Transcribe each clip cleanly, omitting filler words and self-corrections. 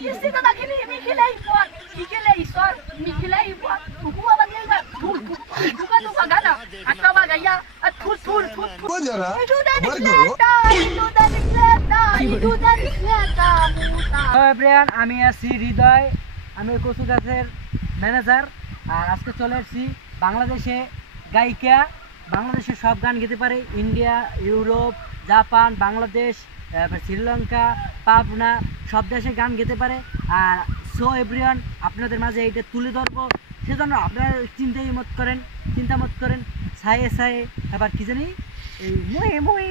Isita daquele Miquelei fora, Miquelei só, Miquelei fora. O rua bandeira, tu gana. Acaba ganhar, tu. Bojara. Ajuda de creta, muta. Everyone, আমি আছি হৃদয়, আমি কচু গাছের manager. আর আজকে চলে এসেছি বাংলাদেশে গায়িকা, বাংলাদেশের সব গান গেতে পারে, India, Europe, Japan, Bangladesh, Sri Lanka, Pabna, সব দেশে গান গেতে পারে। আর সো এভরিওয়ান, আপনাদের মাঝে এইটা তুলে ধরবো, সেজন্য আপনারা চিন্তা মত করেন ছায়ে আবার কি জানি এই মুহে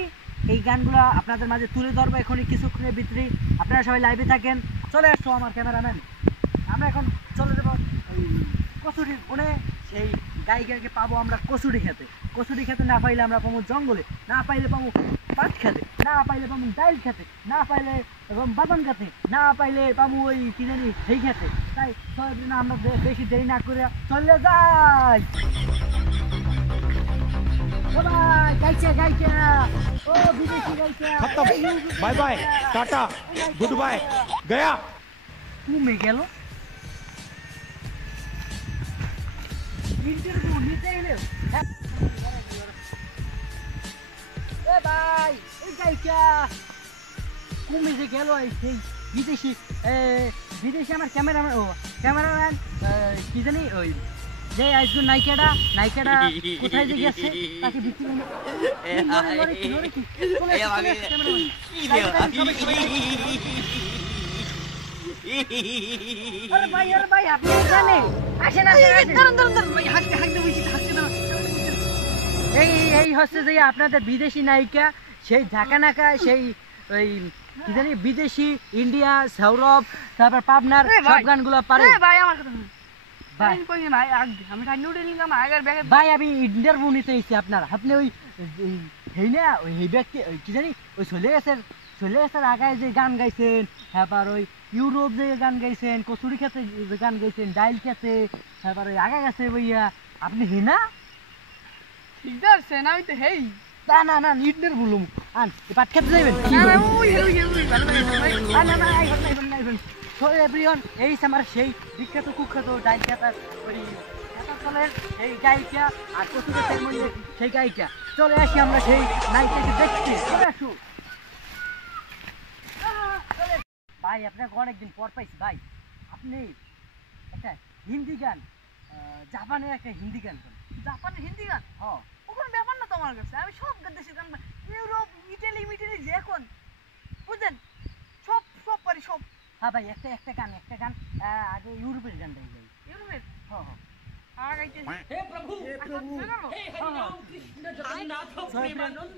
এই গানগুলো আপনাদের মাঝে তুলে ধরবো এখনই কিছুক্ষণের ভিতরে। আপনারা সবাই লাইভে থাকেন। চলে আসছো আমার ক্যামেরাম্যান, আমরা এখন চলে যাবো এই কচুরি কোণে। সেই গায়িকাকে পাবো আমরা কচুরি খেতে না পাইলে আমরা পাবো জঙ্গলে, না পাইলে পাবো পাট খেতে, না পাইলে পাবো ডাইল খেতে, না পাইলে এবং বাদাম খেতে, না পাইলে পাবো ওই কি জানি সেই খেতে। তাই সবাই আমরা বেশি দেরি না করে চলে যাই। गायिका ओ विदेशी गायिका खत्म, bye bye, tata, good bye, गया। घूमे गेलो इंटरव्यू নিতে এলো। এ ভাই, এই গায়িকা ঘুমে যে গেল এই বিদেশি আমার ক্যামেরাম্যান কি জানি ওই যে আজকে নায়িকাটা কোথায় যে গেছে তাকে বিক্রি ভাই আপনি জানেন এই হচ্ছে যে আপনাদের বিদেশি নায়িকা, সেই ঝাঁকা সেই ওই কি জানি বিদেশি, ইন্ডিয়া, সৌরভ, তারপর পাবনার সব গানগুলো পারে। ভাই আমি ইন্টারভিউ নিতে এসেছি আপনার, আপনি ওই ব্যক্তি কি জানি ওই চলে গেছে আগায় যে গান গাইছেন, তারপর ওই ইউরোপ যে গান গাইছেন, কচুরি খেতে যে গান গাইছেন, ডাইল খেতে, তারপর ওই আগা গেছে ভাইয়া আপনি হিনা ঠিক আছে না? আমি তো হেই না ইন্টারভিউ লম আন পাট খেতে যাবেন। এই আমার সেই বিখ্যাত কুখ্যাত ডাইল খেতার ওই সেই গায়িকা আর কচুগাছের মধ্যে সেই গায়িকা। চলে আসি আমরা সেই নায়িকাকে দেখছি, চলে আসু ভাই। আপনাকে অনেকদিন পর পাইছি ভাই, আপনি একটা হিন্দি গান, জাপানের একটা হিন্দি গান করেন। জাপানের হিন্দি গান? হ্যাঁ, ওখানে ব্যাপার না তোমার কাছে, আমি সব দেশের গান, ইউরোপ, ইটালি যে এখন বুঝলেন সব পারি সব। হ্যাঁ ভাই, একটা গান আগে ইউরোপের গান গাই যাই। ইউরোপের? হ্যাঁ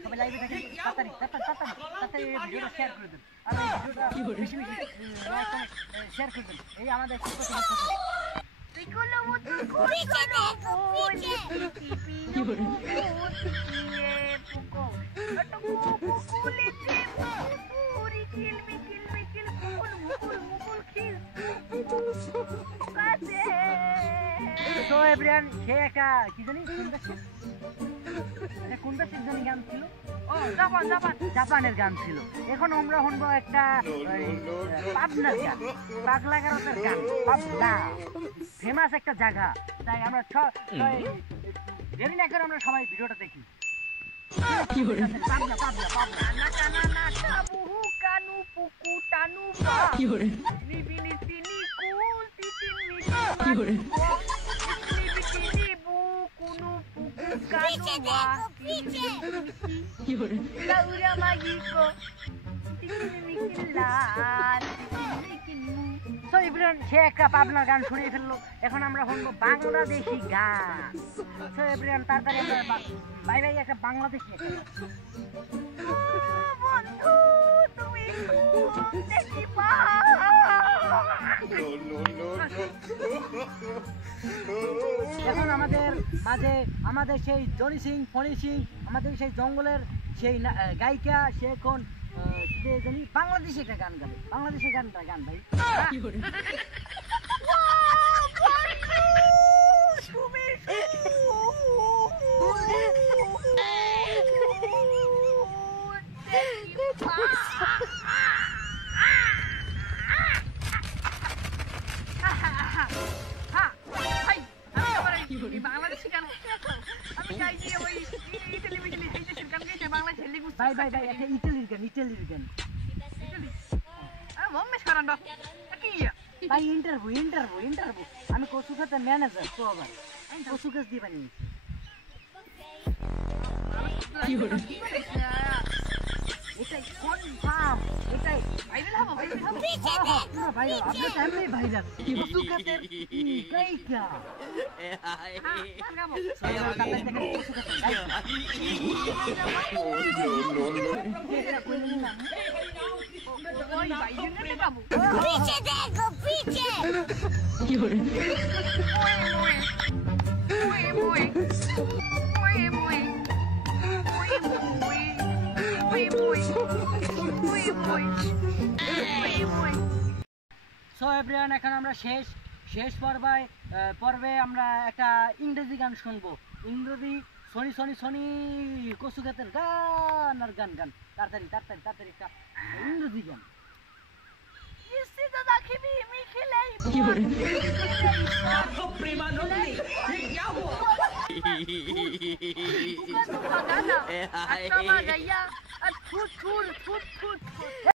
সবাই লাইভে থাকেন, তাড়াতাড়ি ভিডিওটা শেয়ার করে দেন, আর এই ভিডিওটা বেশি শেয়ার করে দেন। এই আমাদের সে একটা কি জানি কোন দেশের জানি গান ছিল, জাপানের গান ছিল। এখন আমরা শুনবো একটা পাবনার গান, পাগলা গারতের গান। পাবনা ফেমাস একটা জায়গা, তাই আমরা দেরি না করে আমরা সবাই ভিডিওটা দেখি। সে একটা পাবনার গান শুনিয়ে ফেললো, এখন আমরা শুনবো বাংলাদেশি গান। তাড়াতাড়ি আমরা ভাই একটা বাংলাদেশি একটা এখন আমাদের মাঝে আমাদের সেই জনি সিং, ফণি সিং, আমাদের সেই জঙ্গলের সেই গায়িকা, সে এখন জানি বাংলাদেশি একটা গান গাবে। বাংলাদেশি গান ভাই হ্যাঁ ভাই আমি আবার এই বাংলাদেশি গান আমি গাই দিয়ে ওই ইতালি মিটালি এই দেশের গান গাইতে বাংলাদেশ হেলি বুঝতে ভাই ভাই ভাই একটা ইটালির গান ইতালি মম্মে সারান্ড কি ভাই ইন্টারভিউ আমি কসুখাতে ম্যানেজার তো আবার আমি কসুখাস দিয়ে বানিয়েছি এটাই কনফার্ম এটাই ভাইরাল হবো পুরো ভাইরাল আপনার টাইমে ভাইরাল কসুখাতের গায়িকা গান গাবো কাতার থেকে কসুখাতে ওই ভাইজনকে গাবো पीछे देखो पीछे ওয়ে ওয়ে সো এভরিওয়ান এখন আমরা শেষ পর্বে আমরা একটা ইংরেজি গান শুনবো ইংরেজি সনি সনি সনি কসুখাতের গান আর গান তাড়াতাড়ি একটা ইংরেজি গান ইসি দাদা খিবি মিখিলাই प्रेमानंदी ये क्या हुआ गाना अच्छा गैया थूर